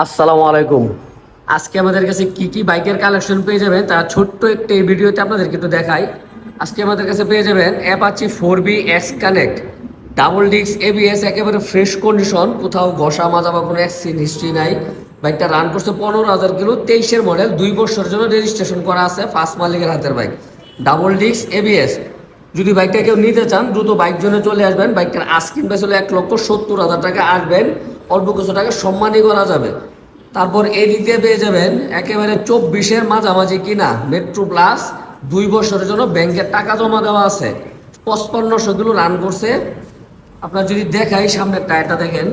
আসসালামু আলাইকুম। আজকে আমাদের কাছে কি কি বাইকের কালেকশন পেয়ে যাবেন তার ছোট্ট একটি ভিডিওতে আপনাদেরকে একটু দেখাই। আজকে আমাদের কাছে পেয়ে যাবেন Apache four V X connect. Double ডিক্স এবিএস, একেবারে ফ্রেশ কন্ডিশন, কোথাও ঘষা মাজা বা কোনো অ্যাক্সিডেন্ট হিস্ট্রি নাই। বাইকটা রান করছে পনেরো হাজার কিলো, তেইশের মডেল দুই বছরের জন্য রেজিস্ট্রেশন করা আছে ফার্স্ট মালিকের হাতের বাইক ডাবল ডিক্স এবিএস। যদি বাইকটা কেউ নিতে চান, দ্রুত বাইক জন্য চলে আসবেন। বাইকটার আস্কিন প্রাইস এক লক্ষ সত্তর হাজার টাকা। আসবেন অল্প কিছু টাকা সম্মানই করা যাবে। তারপর এই দিক দিয়ে পেয়ে যাবেন একেবারে চব্বিশের মাঝামাঝি কিনা মেট্রো প্লাস দুই বছরের জন্য ব্যাংকের টাকা জমা দেওয়া আছে। পঁচপান্নশো কিলো রান করছে। আপনার যদি দেখাই সামনের টায়ারটা দেখেন।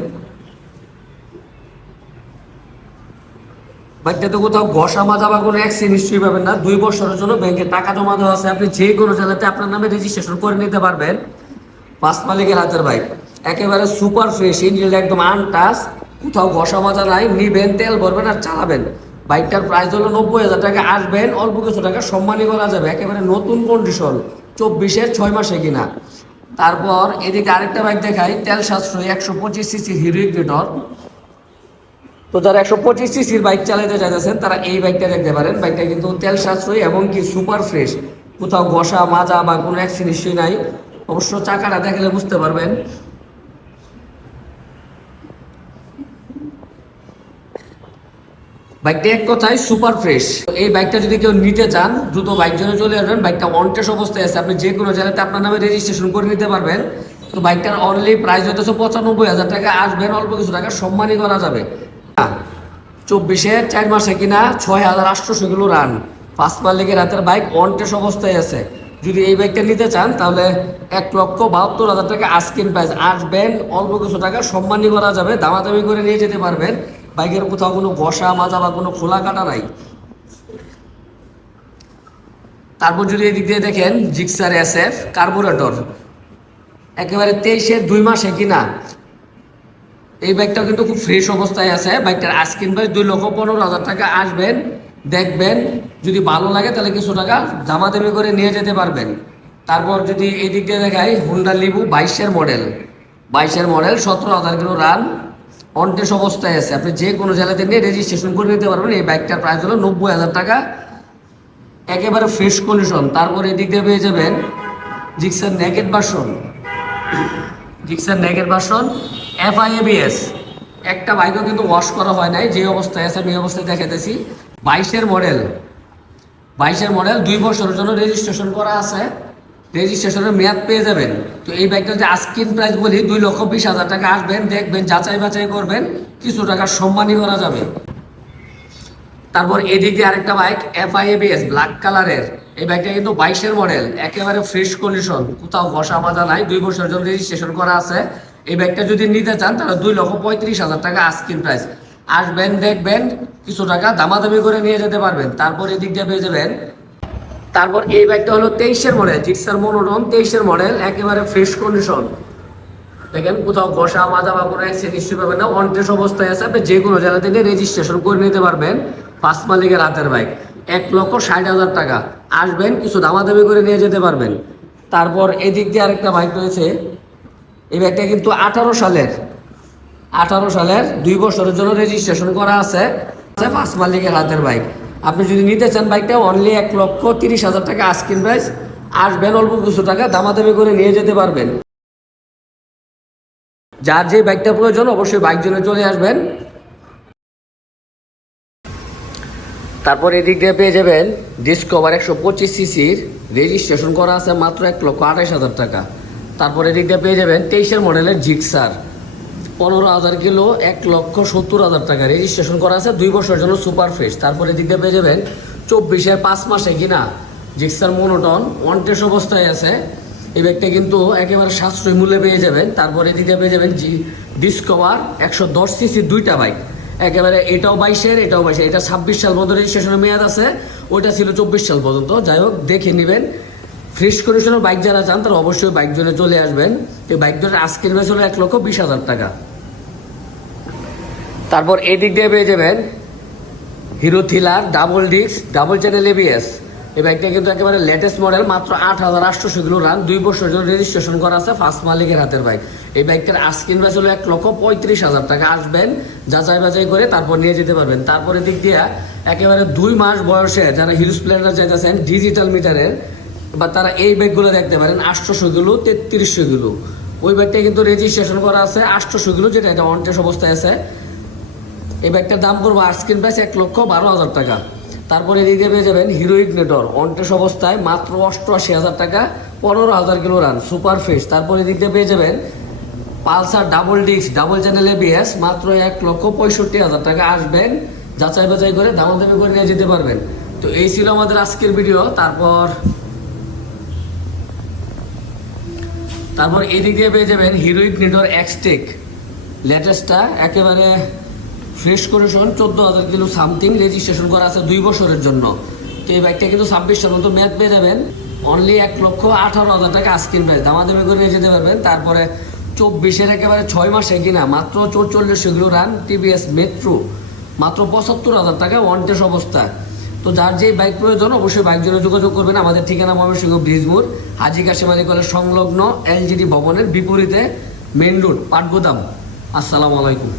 বাইকটাতে কোথাও ঘষা মাজা বা কোনো অ্যাক্সিডেন্ট নিশ্চয়ই পাবেন না। দুই বছরের জন্য ব্যাংকে টাকা জমা দেওয়া আছে। আপনি যে কোনো জেলাতে আপনার নামে রেজিস্ট্রেশন করে নিতে পারবেন। পাঁচ মালিকের হাতের বাইক একেবারে সুপার ফ্রেশ ইঞ্জিনটা একদম আনটাস কোথাও ঘষা মাজা নাই, নিবেন, তেল ভরবেন আর চালাবেন। বাইকটার প্রাইস হলো নব্বই হাজার টাকা, আসবেন, অল্প কিছু টাকা সম্মানই করা যাবে, একেবারে নতুন কন্ডিশন চব্বিশের ছয় মাসে কিনা। তারপর এদিকে আরেকটা বাইক দেখাই, তেল সাশ্রয়ী, একশো পঁচিশ সিসি হিরো ইগনিটর তো যারা একশো পঁচিশ সিসির বাইক চালাতে চাইতেছেন, তারা এই বাইকটা দেখতে পারেন। বাইকটা কিন্তু তেল সাশ্রয়ী এবং কি সুপার ফ্রেশ কোথাও ঘষা, মাজা বা কোনো অ্যাক্সিডেন্ট নাই। অবশ্য চাকাটা দেখলে বুঝতে পারবেন বাইকটা এক কথায় সুপার ফ্রেশ এই বাইকটা যদি কেউ নিতে চান, দ্রুত বাইক জন্য চলে আসবেন। বাইকটা অনটেস অবস্থায় আছে। আপনি যে কোনো জায়গাতে আপনার নামে রেজিস্ট্রেশন করে নিতে পারবেন। তো বাইকটার অনলি প্রাইস হইতেছে পঁচানব্বই হাজার টাকা। আসবেন অল্প কিছু টাকা, সম্মানই করা যাবে। চব্বিশে চার মাসে কিনা ছয় হাজার আটশোশো কিলো রান ফার্স্ট মালিকের রাতের বাইক অনটেস অবস্থায় আছে। যদি এই বাইকটা নিতে চান, তাহলে এক লক্ষ বাহাত্তর হাজার টাকা আস্কিন প্রাইস আসবেন অল্প কিছু টাকা, সম্মানই করা যাবে। দামাদামি করে নিয়ে যেতে পারবেন। বাইকের কোথাও কোনো ঘষা মাজা বা কোনো খোলা কাটা নাই। তারপর যদি এদিক দিয়ে দেখেন, জিক্সার এস এফ কার্বোরেটর, একেবারে তেইশের দুই মাসে কিনা। এই বাইকটাও কিন্তু খুব ফ্রেশ অবস্থায় আছে। বাইকটার আস্কিন প্রাইস দুই লক্ষ পনেরো হাজার টাকা। আসবেন, দেখবেন, যদি ভালো লাগে তাহলে কিছু টাকা দামাদামি করে নিয়ে যেতে পারবেন। তারপর যদি এই দিক দিয়ে দেখাই হুন্ডা লিবু বাইশের মডেল বাইশের মডেল সতেরো হাজার কিলো রান অনটেস অবস্থায় আছে। আপনি যে কোনো জেলাতে নিয়ে রেজিস্ট্রেশন করে নিতে পারবেন। এই বাইকটার প্রাইস হলো নব্বই হাজার টাকা। একেবারে ফ্রেশ কন্ডিশন তারপর এদিক দিয়ে পেয়ে যাবেন Gixxer naked version Gixxer naked version FI একটা বাইকও কিন্তু ওয়াশ করা হয় নাই। যে অবস্থায় আছে আমি অবস্থায় দেখাতেছি বাইশের মডেল বাইশের মডেল দুই বছরের জন্য রেজিস্ট্রেশন করা আছে। রেজিস্ট্রেশনের মেয়াদ পেয়ে যাবেন। তো এই বাইকটা যদি আস্কিন প্রাইস বলি, দুই লক্ষ বিশ হাজার টাকা আসবেন, দেখবেন, যাচাই বাছাই করবেন, কিছু টাকা সম্মানই করা যাবে। তারপর এদিক দিয়ে আরেকটা বাইক এফআইএবিএস ব্ল্যাক কালারের এই বাইকটা কিন্তু বাইশের মডেল একেবারে ফ্রেশ কন্ডিশন কোথাও ঘষা মাজা নাই, দুই বছরের জন্য রেজিস্ট্রেশন করা আছে। এই বাইকটা যদি নিতে চান, তাহলে দুই লক্ষ পঁয়ত্রিশ হাজার টাকা আস্কিন প্রাইস আসবেন, দেখবেন, কিছু টাকা দামাদামি করে নিয়ে যেতে পারবেন। তারপর এদিক দিয়ে পেয়ে যাবেন তারপর এই বাইকটা হলো তেইশের মডেল জিক্সার মনোটন তেইশের মডেল একেবারে ফ্রেশ কন্ডিশন দেখেন কোথাও ঘষা, মাজা বা কোনো অ্যাক্সিডেন্ট ইস্যু পাবেন না অনটেস অবস্থায় আছে, আপনি যে কোনো জায়গা থেকে রেজিস্ট্রেশন করে নিতে পারবেন পাঁচ মালিকের হাতের বাইক এক লক্ষ ষাট হাজার টাকা। আসবেন, কিছু দামাদামি করে নিয়ে যেতে পারবেন। তারপর এদিক দিয়ে আরেকটা বাইক রয়েছে। এই বাইকটা কিন্তু আঠারো সালের। আঠারো সালের দুই বছরের জন্য রেজিস্ট্রেশন করা আছে। পাঁচ মালিকের হাতের বাইক আপনি যদি নিতে চান বাইকটা অনলি এক লক্ষ তিরিশ হাজার টাকা আস্কিন প্রাইস আসবেন অল্প কিছু টাকা, দামাদামি করে নিয়ে যেতে পারবেন। যার যে বাইকটা প্রয়োজন, অবশ্যই বাইক জন্য চলে আসবেন। তারপর এদিক দিয়ে পেয়ে যাবেন ডিসকভার একশো পঁচিশ সিসির রেজিস্ট্রেশন করা আছে মাত্র এক লক্ষ আঠাশ হাজার টাকা। তারপর এদিক দিয়ে পেয়ে যাবেন তেইশের মডেলের জিক্সার পনেরো হাজার কিলো, এক লক্ষ সত্তর হাজার টাকা। রেজিস্ট্রেশন করা আছে দুই বছরের জন্য সুপার ফ্রেশ তারপর দিয়ে পেয়ে যাবেন চব্বিশের পাঁচ মাসে কিনা। জিক্সার মোনোটন ওয়ান অবস্থায় আছে। এই ব্যাগটা কিন্তু একেবারে সাশ্রয়ী মূল্যে পেয়ে যাবেন। তারপরে এদিকে পেয়ে যাবেন জি ডিসকভার একশো দশ সিসির দুইটা বাইক একেবারে এটাও বাইশের এটাও বাইশের। এটা ছাব্বিশ সাল পর্যন্ত রেজিস্ট্রেশনের মেয়াদ আছে। ওইটা ছিল চব্বিশ সাল পর্যন্ত। যাই হোক, দেখে নেবেন। ফ্রেশ কন্ডিশনের বাইক যারা চান, তারা অবশ্যই বাইক জন্য চলে আসবেন। এই বাইক দুটোর আজকের বেশ হলো এক লক্ষ বিশ হাজার টাকা। তারপর এদিক দিয়ে পেয়ে যাবেন Hero Thriller double disc, double channel ABS এই বাইকটা কিন্তু একেবারে লেটেস্ট মডেল মাত্র আট হাজার আটশোশো কিলো রান দুই বছর জন্য রেজিস্ট্রেশন করা আছে ফার্স্ট মালিকের হাতের বাইক এই বাইকটার আস্কিন প্রাইস হলো এক লক্ষ পঁয়ত্রিশ হাজার টাকা। আসবেন, যাচাই বাছাই করে তারপর নিয়ে যেতে পারবেন। তারপরে দিক দিয়ে একেবারে দুই মাস বয়সে যারা হিরো স্প্লেন্ডার চাইতেছেন ডিজিটাল মিটারের বা তারা এই বাইকগুলো দেখতে পারেন, আটশোশো কিলো তেত্রিশশো কিলো ওই বাইকটা কিন্তু রেজিস্ট্রেশন করা আছে, আটশোশো কিলো যেটা এটা অনটেস অবস্থায় আছে। এই ব্যাগটার দাম করব আজকের প্রাইস এক লক্ষ বারো হাজার টাকা। তারপরে এদিকে পেয়ে যাবেন হিরো ইগনেটর অনটেস অবস্থায় মাত্র অষ্টআশি হাজার টাকা, পনেরো হাজার কিলো রান সুপার ফিশ তারপরে এদিক দিয়ে পেয়ে যাবেন Pulsar double disc double channel ABS মাত্র এক লক্ষ পঁয়ষট্টি হাজার টাকা। আসবেন, যাচাই বাছাই করে, দামাদামি করে নিয়ে যেতে পারবেন। তো এই ছিল আমাদের আজকের ভিডিও তারপর তারপর এদিক দিয়ে পেয়ে যাবেন হিরো ইগনিটর এক্সটেক লেটেস্টটা একেবারে ফ্রেশ কন্ডিশন চোদ্দ হাজার কিলো সামথিং রেজিস্ট্রেশন করা আছে দুই বছরের জন্য। তো এই বাইকটা কিন্তু ছাব্বিশটার মতো ম্যাথ পেয়ে যাবেন। অনলি এক লক্ষ আঠারো হাজার টাকা আস্কিন প্রাইস দামাদামি করে নিয়ে যেতে পারবেন। তারপরে চব্বিশের একেবারে ছয় মাসে কিনা, মাত্র চৌচল্লিশশো কিলো রান টিভিএস মেট্রো মাত্র পঁচাত্তর হাজার টাকা ওয়ান টেস্ট অবস্থা। তো যার যে বাইক প্রয়োজন, অবশ্যই বাইক জন্য যোগাযোগ করবেন। আমাদের ঠিকানা ময়মনসিংহ ব্রিজমোর হাজি কাশিমারি কলেজ সংলগ্ন এলজিডি ভবনের বিপরীতে মেন রোড, পাটগোদাম। আসসালামু আলাইকুম।